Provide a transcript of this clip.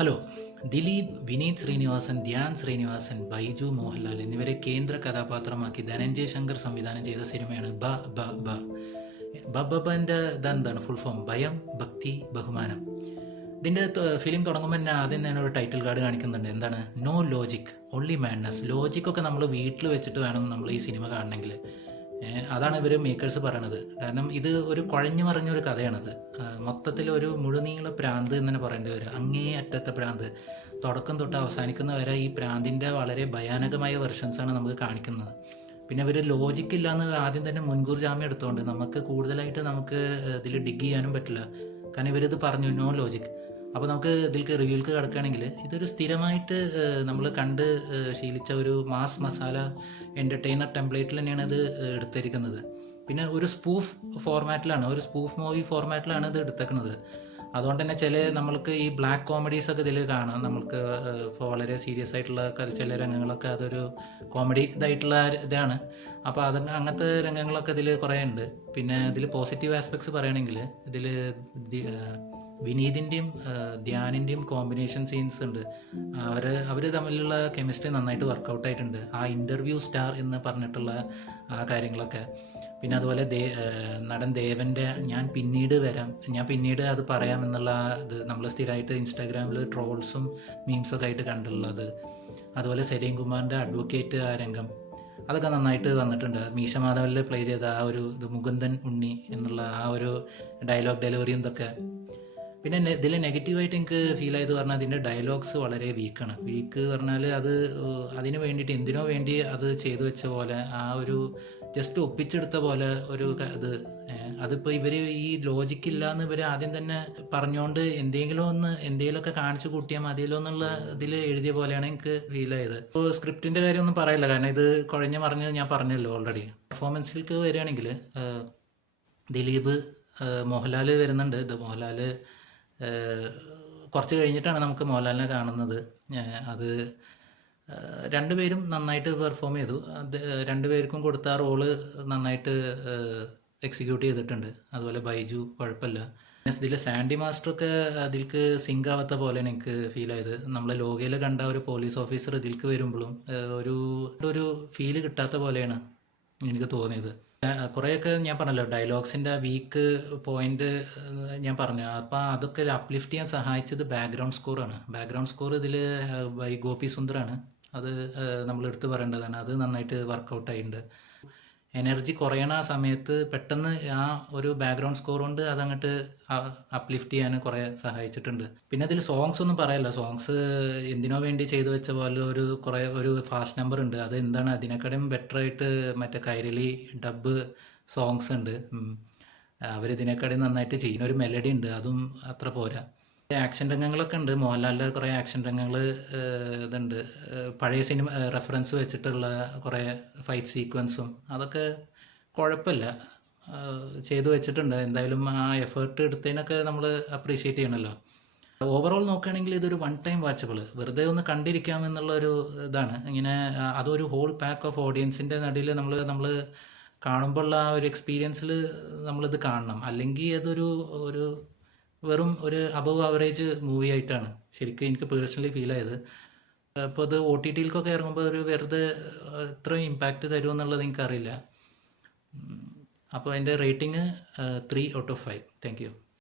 Hello. Dileep, Vineeth Sreenivasan, Dhyan Sreenivasan, Baiju Mohanlal എന്നിവരെ കേന്ദ്ര കഥാപാത്രമാക്കി ധനഞ്ജയ് ശങ്കർ സംവിധാനം ചെയ്ത സിനിമയാണ് ബ ബ ബ. ബബന്റെ ഇതെന്താണ് ഫുൾ ഫോം? ഭയം, ഭക്തി, ബഹുമാനം. ഇതിൻ്റെ ഫിലിം തുടങ്ങുമ്പോൾ തന്നെ ആദ്യം തന്നെ ഒരു ടൈറ്റിൽ കാർഡ് കാണിക്കുന്നുണ്ട്. എന്താണ്? No logic, only madness. ലോജിക്കൊക്കെ നമ്മൾ വീട്ടിൽ വെച്ചിട്ട് വേണം നമ്മൾ ഈ സിനിമ കാണണമെങ്കിൽ. അതാണ് ഇവർ മേക്കേഴ്സ് പറയണത്. കാരണം ഇത് ഒരു കുഴഞ്ഞു മറിഞ്ഞൊരു കഥയാണത്. മൊത്തത്തിൽ ഒരു മുഴുനീള പ്രാന്ത് എന്ന് തന്നെ പറയേണ്ടി വരും. അങ്ങേ അറ്റത്തെ പ്രാന്ത്, തുടക്കം തൊട്ട് അവസാനിക്കുന്ന വരെ ഈ പ്രാന്തിൻ്റെ വളരെ ഭയാനകമായ വെർഷൻസാണ് നമുക്ക് കാണിക്കുന്നത്. പിന്നെ ഇവർ ലോജിക്കില്ല എന്ന് ആദ്യം തന്നെ മുൻകൂർ ജാമ്യം എടുത്തുകൊണ്ട് നമുക്ക് കൂടുതലായിട്ട് ഇതിൽ ഡിഗ് ചെയ്യാനും പറ്റില്ല. കാരണം ഇവരിത് പറഞ്ഞു നോ ലോജിക്. അപ്പോൾ നമുക്ക് ഇതിലേക്ക് റിവ്യൂലേക്ക് കിടക്കുകയാണെങ്കിൽ ഇതൊരു സ്ഥിരമായിട്ട് നമ്മൾ കണ്ട് ശീലിച്ച ഒരു മാസ് മസാല എൻ്റർടൈനർ ടെംപ്ലേറ്റിൽ തന്നെയാണ് ഇത് എടുത്തിരിക്കുന്നത്. പിന്നെ ഒരു സ്പൂഫ് ഫോർമാറ്റിലാണ്, ഒരു സ്പൂഫ് മൂവി ഫോർമാറ്റിലാണ് ഇത് എടുത്തേക്കുന്നത്. അതുകൊണ്ട് തന്നെ നമ്മൾക്ക് ഈ ബ്ലാക്ക് കോമഡീസൊക്കെ ഇതിൽ കാണാം. നമുക്ക് ഇപ്പോൾ വളരെ സീരിയസ് ആയിട്ടുള്ള ചില രംഗങ്ങളൊക്കെ അതൊരു കോമഡി ഇതായിട്ടുള്ള ഇതാണ്. അപ്പോൾ അങ്ങനത്തെ രംഗങ്ങളൊക്കെ ഇതിൽ കുറേ ഉണ്ട്. പിന്നെ ഇതിൽ പോസിറ്റീവ് ആസ്പെക്ട്സ് പറയുകയാണെങ്കിൽ ഇതിൽ വിനീതിൻ്റെയും ധ്യാനിൻ്റെയും കോമ്പിനേഷൻ സീൻസ് ഉണ്ട്. അവർ തമ്മിലുള്ള കെമിസ്ട്രി നന്നായിട്ട് വർക്കൗട്ട് ആയിട്ടുണ്ട്. ആ ഇൻ്റർവ്യൂ സ്റ്റാർ എന്ന് പറഞ്ഞിട്ടുള്ള ആ കാര്യങ്ങളൊക്കെ. പിന്നെ അതുപോലെ നടൻ ദേവൻ്റെ ഞാൻ പിന്നീട് അത് പറയാം എന്നുള്ള ഇത് നമ്മൾ സ്ഥിരമായിട്ട് ഇൻസ്റ്റാഗ്രാമിൽ ട്രോൾസും മീംസൊക്കെ ആയിട്ട് കണ്ടുള്ളത്. അതുപോലെ സലീം കുമാറിൻ്റെ അഡ്വക്കേറ്റ് ആ രംഗം അതൊക്കെ നന്നായിട്ട് വന്നിട്ടുണ്ട്. മീശ മാധവനിൽ പ്ലേ ചെയ്ത ആ ഒരു മുകുന്ദൻ ഉണ്ണി എന്നുള്ള ആ ഒരു ഡയലോഗ് ഡെലിവറിയും ഇതൊക്കെ. പിന്നെ ഇതിൽ നെഗറ്റീവായിട്ട് എനിക്ക് ഫീൽ ആയത് പറഞ്ഞാൽ അതിൻ്റെ ഡയലോഗ്സ് വളരെ വീക്കാണ്. വീക്ക് പറഞ്ഞാൽ അത് അതിന് വേണ്ടിയിട്ട് എന്തിനോ വേണ്ടി അത് ചെയ്തു വെച്ച പോലെ, ആ ഒരു ജസ്റ്റ് ഒപ്പിച്ചെടുത്ത പോലെ ഒരു അതിപ്പോൾ ഇവർ ഈ ലോജിക്കില്ല എന്ന് ഇവർ ആദ്യം തന്നെ പറഞ്ഞുകൊണ്ട് എന്തെങ്കിലുമൊക്കെ കാണിച്ചു കൂട്ടിയാൽ മതിയല്ലോ എന്നുള്ള ഇതിൽ എഴുതിയ പോലെയാണ് എനിക്ക് ഫീൽ ആയത്. ഇപ്പോൾ സ്ക്രിപ്റ്റിൻ്റെ കാര്യമൊന്നും പറയില്ല, കാരണം ഇത് കുഴഞ്ഞു മറിഞ്ഞ് ഞാൻ പറഞ്ഞല്ലോ ഓൾറെഡി. പെർഫോമൻസിലേക്ക് വരികയാണെങ്കിൽ ദിലീപ്, മോഹൻലാൽ വരുന്നുണ്ട്. മോഹൻലാൽ കുറച്ച് കഴിഞ്ഞിട്ടാണ് നമുക്ക് മോഹൻലാലിനെ കാണുന്നത്. അത് രണ്ടുപേരും നന്നായിട്ട് പെർഫോം ചെയ്തു. രണ്ടുപേർക്കും കൊടുത്ത റോള് നന്നായിട്ട് എക്സിക്യൂട്ട് ചെയ്തിട്ടുണ്ട്. അതുപോലെ ബൈജു കുഴപ്പമില്ല. ഇതിൽ സാൻഡി മാസ്റ്ററൊക്കെ അതിൽക്ക് സിങ്ക് ആവാത്ത പോലെയാണ് എനിക്ക് ഫീൽ ആയത്. നമ്മൾ ലോകയിൽ കണ്ട ഒരു പോലീസ് ഓഫീസർ ഇതിൽക്ക് വരുമ്പോഴും ഒരു ഫീല് കിട്ടാത്ത പോലെയാണ് എനിക്ക് തോന്നിയത്. കുറേയൊക്കെ ഞാൻ പറഞ്ഞല്ലോ, ഡയലോഗ്സിൻ്റെ വീക്ക് പോയിന്റ് ഞാൻ പറഞ്ഞു. അപ്പോൾ അതൊക്കെ അപ്ലിഫ്റ്റ് ചെയ്യാൻ സഹായിച്ചത് ബാക്ക്ഗ്രൗണ്ട് സ്കോറാണ്. ബാക്ക്ഗ്രൗണ്ട് സ്കോർ ഇതിൽ ബൈ ഗോപി സുന്ദറാണ്. അത് നമ്മൾ എടുത്ത് പറയേണ്ടതാണ്. അത് നന്നായിട്ട് വർക്കൗട്ടായിട്ടുണ്ട്. എനർജി കുറയണ ആ സമയത്ത് പെട്ടെന്ന് ആ ഒരു ബാക്ക്ഗ്രൗണ്ട് സ്കോർ കൊണ്ട് അതങ്ങോട്ട് അപ്ലിഫ്റ്റ് ചെയ്യാൻ കുറേ സഹായിച്ചിട്ടുണ്ട്. പിന്നെ അതിൽ സോങ്സ് ഒന്നും പറയല്ല. സോങ്സ് എന്തിനോ വേണ്ടി ചെയ്തു വെച്ച പോലെ ഒരു ഫാസ്റ്റ് നമ്പർ ഉണ്ട്. അത് എന്താണ് അതിനെക്കാളും ബെറ്ററായിട്ട് മറ്റേ കൈരളി ഡബ് സോങ്സ് ഉണ്ട്. അവരിതിനെക്കാളും നന്നായിട്ട് ചെയ്യുന്ന ഒരു മെലഡി ഉണ്ട്, അതും അത്ര പോരാ. ആക്ഷൻ രംഗങ്ങളൊക്കെ ഉണ്ട്. മോഹൻലാലിൻ്റെ കുറേ ആക്ഷൻ രംഗങ്ങൾ ഇതുണ്ട്. പഴയ സിനിമ റെഫറൻസ് വെച്ചിട്ടുള്ള കുറേ ഫൈറ്റ് സീക്വൻസും അതൊക്കെ കുഴപ്പമില്ല, ചെയ്തു വെച്ചിട്ടുണ്ട്. എന്തായാലും ആ എഫേർട്ട് എടുത്തതിനൊക്കെ നമ്മൾ അപ്രീഷിയേറ്റ് ചെയ്യണമല്ലോ. ഓവറോൾ നോക്കുകയാണെങ്കിൽ ഇതൊരു വൺ ടൈം വാച്ചബിൾ, വെറുതെ ഒന്ന് കണ്ടിരിക്കാം എന്നുള്ളൊരു ഇതാണ്. ഇങ്ങനെ അതൊരു ഹോൾ പാക്ക് ഓഫ് ഓഡിയൻസിൻ്റെ നടുവിൽ നമ്മൾ കാണുമ്പോഴുള്ള ആ ഒരു എക്സ്പീരിയൻസിൽ നമ്മളിത് കാണണം. അല്ലെങ്കിൽ അതൊരു വെറും ഒരു അബവ് ആവറേജ് മൂവി ആയിട്ടാണ് ശരിക്കും എനിക്ക് പേഴ്സണലി ഫീൽ ആയത്. അപ്പോൾ അത് OTT-യിലേക്കൊക്കെ ഇറങ്ങുമ്പോൾ ഒരു വെറുതെ ഇത്രയും ഇമ്പാക്റ്റ് തരുമെന്നുള്ളത് എനിക്കറിയില്ല. അപ്പോൾ എൻ്റെ റേറ്റിംഗ് 3/5. Thank you.